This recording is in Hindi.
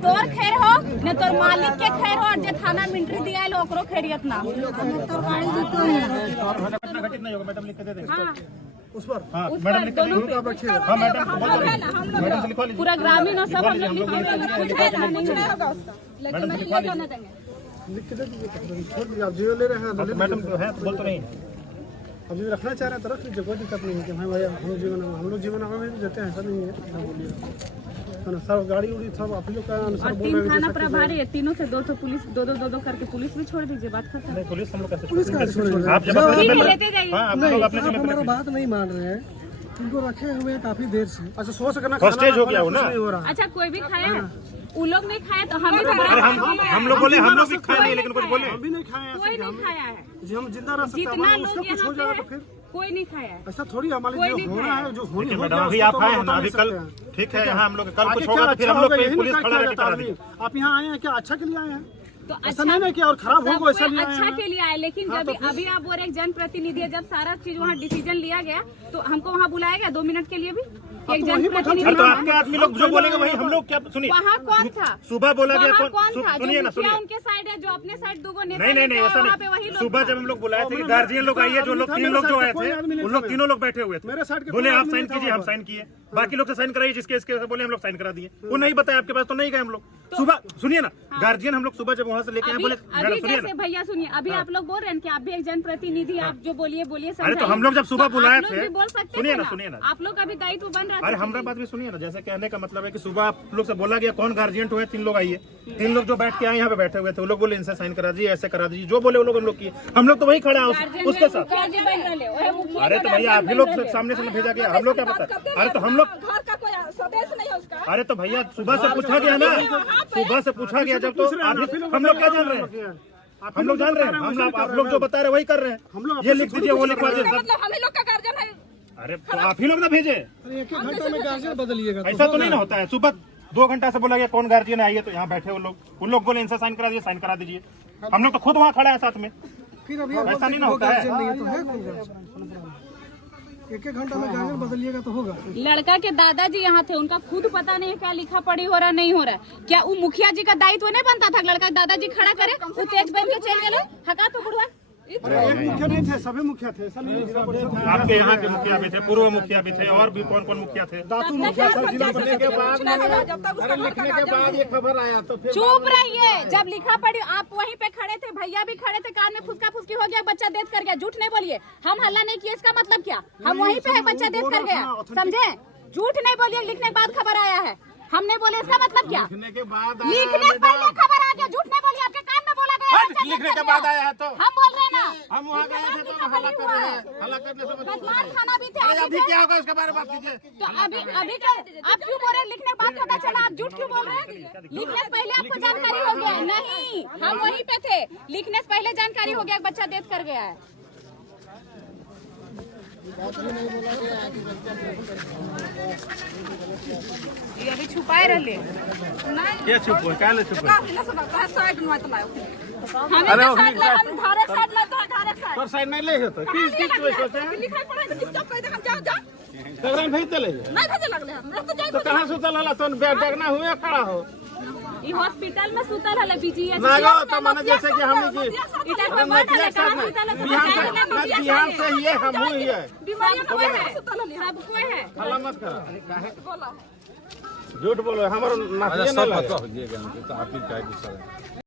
तोर खैर हो न तोर मालिक के खैर हो और जे थाना मिंट्री दिया है ओकरो खैरियत ना। उस पर हाँ मैडम पूरा ग्रामीण और सब हम लोग लिख के जियो ले रहे हैं मैडम है तो बोल तो नहीं अभी रखना चाह रहे हैं तो रख लीजिए, कोई दिक्कत नहीं है कि भाई भाई हम लोग जीवन में भी देते हैं, ऐसा नहीं है। बोलिए सब गाड़ी उड़ी सब आप लोग का अनुसार बोल रहे हैं। थाना प्रभारी है, तीनों से दो पुलिस दो करके पुलिस भी छोड़ दीजिए। बात खत्म। नहीं पुलिस हम लोग कैसे पुलिस का छोड़ेंगे आप जब लेते जाइए। आप लोग अपने आप हमारा बात नहीं मान रहे हैं, इनको रखे हुए काफी देर से। अच्छा सो सकना हॉस्टेज हो गया हो ना। अच्छा कोई भी खाया है, वो लोग नहीं खाया तो हम भी हम लोग बोले हम लोग भी खाए नहीं, लेकिन कुछ बोले हम भी नहीं खाए हैं। कोई नहीं खाया है। जी हम जिंदा रह सकते हैं, जितना उसका लोग कुछ हो जाएगा तो फिर कोई नहीं खाया है। ऐसा थोड़ी हमारे जो होना है जो होनी मैडम अभी आप आए हैं ना, अभी कल ठीक है यहाँ हम लोग कल कुछ होगा तो फिर हम लोग पुलिस खड़ा रहता है। आप यहाँ आए हैं क्या अच्छा के लिए आए हैं? तो ऐसा नहीं ना कि और खराब होगा ऐसा नहीं अच्छा के लिए आए, लेकिन जब अभी आप बोल रहे जनप्रतिनिधि है, जब सारा चीज वहाँ डिसीजन लिया गया तो हमको वहाँ बुलाया गया 2 मिनट के लिए भी। एक जनप्रतिनिधि तो आपके आदमी लोग जो बोलेंगे वही हम लोग क्या सुनिए। वहाँ कौन था? सुबह बोला गया कौन था? सुनिए ना, सुनिए उनके साइड है, जो अपने साइड 2 नेता नहीं ऐसा नहीं। सुबह जब हम लोग बुलाए थे गार्जियन लोग आइए, जो लोग 3 लोग जो आए थे उन लोग तीनों लोग बैठे हुए थे, बोले आप साइन कीजिए, हम साइन किए, बाकी लोग से साइन कराइए, जिसके इसके बोले हम लोग साइन करा दिए। वो नहीं बताया आपके पास तो नहीं गए हम लोग सुबह। सुनिए ना गार्जियन हम लोग सुबह जब वहाँ से लेके आए बोले भैया सुनिए, अभी आप लोग बोल रहे हैं कि आप भी एक जनप्रतिनिधि, आप जो बोलिए अरे तो हम लोग जब सुबह बुलाए थे, बोल सकते सुनिए ना, आप लोग का भी दायित्व बन रहा है। अरे हमारा बात भी सुनिए ना, जैसे कहने का मतलब है कि सुबह आप लोग से बोला गया कौन गार्जियन हुए, 3 लोग आइए, 3 लोग जो बैठ के आए यहाँ पे बैठे हुए थे, वो लोग बोले इनसे साइन करा दीजिए, ऐसे करा दीजिए, जो बोले वो लोग हम लोग किए, हम लोग तो वही खड़ा है उसके साथ। अरे तो भैया आप ही लोग सामने से भेजा गया, हम लोग क्या पता। अरे तो हम लोग सदस्य नहीं है उसका। अरे तो भैया सुबह से पूछा गया ना, सुबह से पूछा गया जब, तो हम लोग क्या जान रहे हैं, हम लोग जान रहे हैं, आप लोग जो बता रहे वही कर रहे हैं। ये लिख दीजिए, वो लिखवा दीजिए। मतलब हम ही लोग का गार्जियन है। अरे तो आप ही लोग ना भेजे, 1 घंटा में गार्जियन बदलिएगा ऐसा तो नहीं ना होता है। सुबह 2 घंटा से बोला गया कौन गार्जियन आइए, तो यहाँ बैठे वो लोग, उन लोग बोले इनसे साइन करा दीजिए, साइन करा दीजिए। हम लोग तो खुद वहाँ खड़ा है साथ में, फिर अभी ऐसा नहीं ना होता है। 1 घंटा में गार्जियन बदलिएगा तो होगा। लड़का के दादाजी यहाँ थे, उनका खुद पता नहीं है क्या लिखा पढ़ी हो रहा नहीं हो रहा। क्या वो मुखिया जी का दायित्व नहीं बनता था लड़का के दादाजी खड़ा करे, वो तेज बन के चल गए, हका तो बुढ़वा। अरे एक मुखिया नहीं थे, सभी मुखिया थे, ऐसा नहीं है। आपके यहाँ के मुखिया भी थे, पूर्व मुखिया भी थे, और भी कौन कौन मुखिया थे। दातू मुखिया था, जिला बनने के बाद लिखने के बाद ये खबर आया तो फिर चुप रहिए। जब लिखा पढ़ी आप वहीं पे खड़े थे, भैया भी खड़े थे, कान में फुसका फुसकी हो गया, बच्चा डेथ कर गया। झूठ नहीं बोलिए, हम हल्ला नहीं किए, इसका मतलब क्या? हम वहीं पे है, बच्चा डेथ कर गया, समझे? झूठ नहीं बोलिए, लिखने के बाद खबर आया है, हम नहीं बोले, इसका मतलब क्या? लिखने के बाद लिखने से पहले खबर आ गया, झूठ नहीं बोलिए, आपके कान में बोला गया। लिखने के बाद आया है तो हम बोल रहे हैं ना, हम वहाँ गए थे तो हल्ला कर रहे हैं, हल्ला करने से बदमाश थाना भी थे। अभी क्या होगा उसके बारे में बात कीजिए। तो अभी आप क्यों बोल रहे हैं? लिखने के बाद पता चला, आप झूठ क्यों बोल रहे हैं? लिखने से पहले आपको जानकारी हो गया? नहीं, हम वहीं पे थे, लिखने से पहले जानकारी हो गया, बच्चा डेथ कर गया है। ये अभी छुपाए रहे, क्या चुप हो, क्या ले चुप हो? हमें तो साइड ला, हम धारे साइड ला, तो धारे साइड पर साइन नहीं ले तो किस सोचे हैं लिखा पढ़ा तो चुपचाप कह दे, हम जा जा तगड़ा भेज चले नहीं भेजे लगले हम तो जाई। तो कहां सुतल हला तो बैग ना हुए खड़ा हो ये हॉस्पिटल में सुतल हले बीजीएच ना गो तो माने जैसे कि हम की इधर कोई बात है, कहां सुतल है? बिहान से ही है, हम ही है, बीमारी में कोई है, सुतल है। सब कोई है। हल्ला मत कर, बोला झूठ बोलो, हमारा नाती सब ना पता हो जाएगा, तो आप ही क्या गुस्सा है।